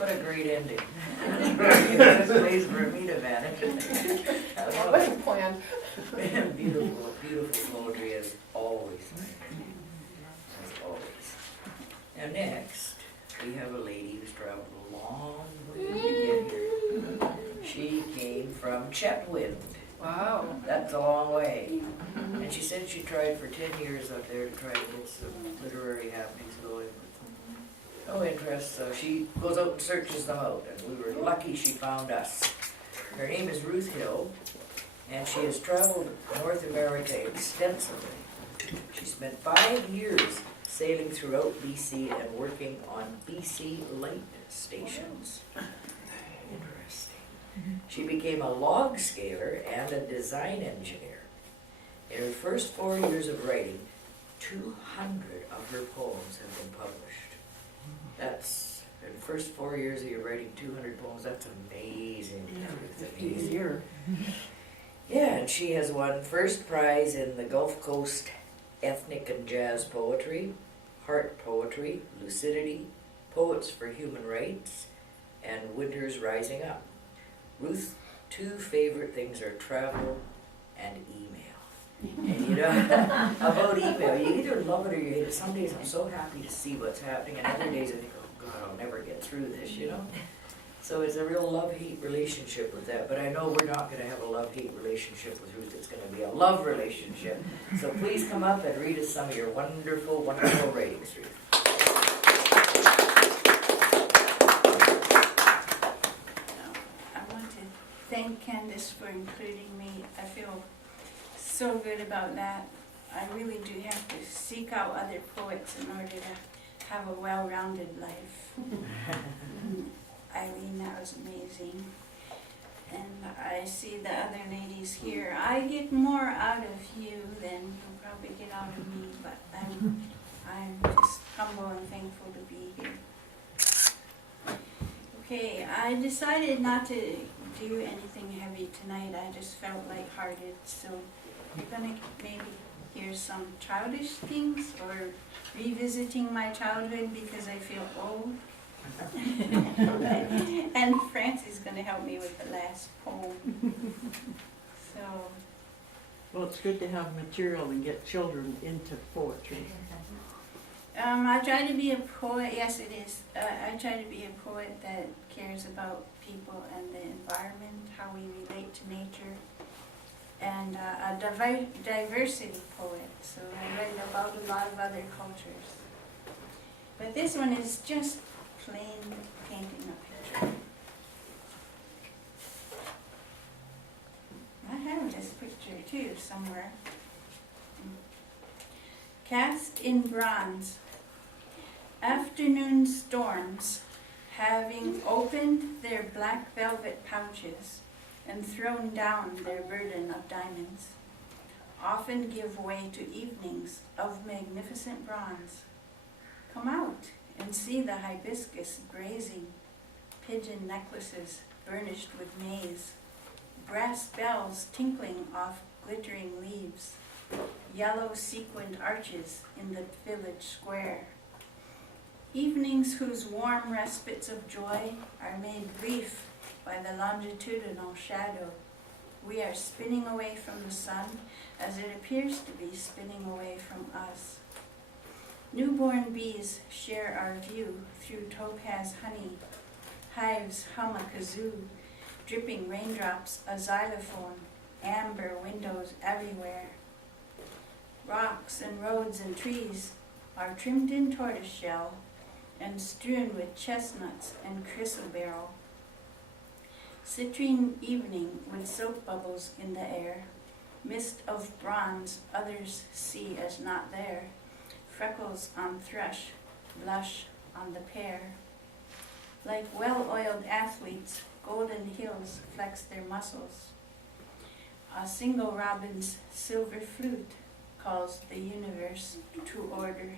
What a great ending. This place for me to vanish. That wasn't planned. Beautiful, beautiful poetry as always. As always. Now next, we have a lady who's traveled a long way to get here. She came from Chetwynd. Wow. That's a long way. And she said she tried for 10 years up there to try to get some literary happenings going. No interest, so she goes out and searches them out, and we were lucky she found us. Her name is Ruth Hill, and she has traveled North America extensively. She spent 5 years sailing throughout BC and working on BC light stations. Interesting. She became a log scaler and a design engineer. In her first 4 years of writing, 200 of her poems have been published. That's, in the first 4 years of your writing 200 poems, that's amazing. Easier. Yeah, and she has won first prize in the Gulf Coast Ethnic and Jazz Poetry, Heart Poetry, Lucidity, Poets for Human Rights, and Winter's Rising Up. Ruth's two favorite things are travel and email. And you know, about email, you either love it or you hate it. Some days I'm so happy to see what's happening, and other days I think, oh God, I'll never get through this, you know? So it's a real love-hate relationship with that, but I know we're not going to have a love-hate relationship with Ruth. It's going to be a love relationship. So please come up and read us some of your wonderful, wonderful writings, Ruth. I want to thank Candace for including me. I feel so good about that. I really do have to seek out other poets in order to have a well-rounded life. Eileen, that was amazing. And I see the other ladies here. I get more out of you than you'll probably get out of me, but I'm just humble and thankful to be here. Okay, I decided not to do anything heavy tonight. I just felt lighthearted, so you're gonna maybe hear some childish things or revisiting my childhood because I feel old. And Francie's going to help me with the last poem. So. Well, it's good to have material and get children into poetry. I try to be a poet, yes it is. I try to be a poet that cares about people and the environment, how we relate to nature, and a diversity poet. So I write about a lot of other cultures. But this one is just plain painting a picture. I have this picture too somewhere. Cast in bronze. Afternoon storms, having opened their black velvet pouches and thrown down their burden of diamonds, often give way to evenings of magnificent bronze. Come out and see the hibiscus grazing, pigeon necklaces burnished with maize, brass bells tinkling off glittering leaves, yellow sequined arches in the village square. Evenings whose warm respites of joy are made brief by the longitudinal shadow. We are spinning away from the sun as it appears to be spinning away from us. Newborn bees share our view through topaz honey. Hives hum a kazoo, dripping raindrops a xylophone, amber windows everywhere. Rocks and roads and trees are trimmed in tortoiseshell and strewn with chestnuts and chrysoberyl. Citrine evening with soap bubbles in the air, mist of bronze others see as not there, freckles on thrush, blush on the pear. Like well-oiled athletes, golden hills flex their muscles. A single robin's silver flute calls the universe to order.